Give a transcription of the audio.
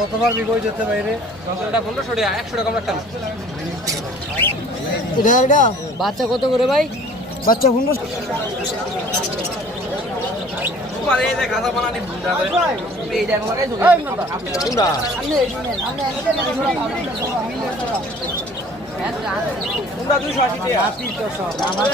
কতবার বিকয় যেতে বাইরে 1500 টাকা 100 টাকা কম একটা এটা বাচ্চা কত করে ভাই? বাচ্চা 1500। এই যে গাদা বানানি বুন্দা করে এই দেখো মানে বুন্দা বুন্দা 280 টাকা 80 তো সব আমার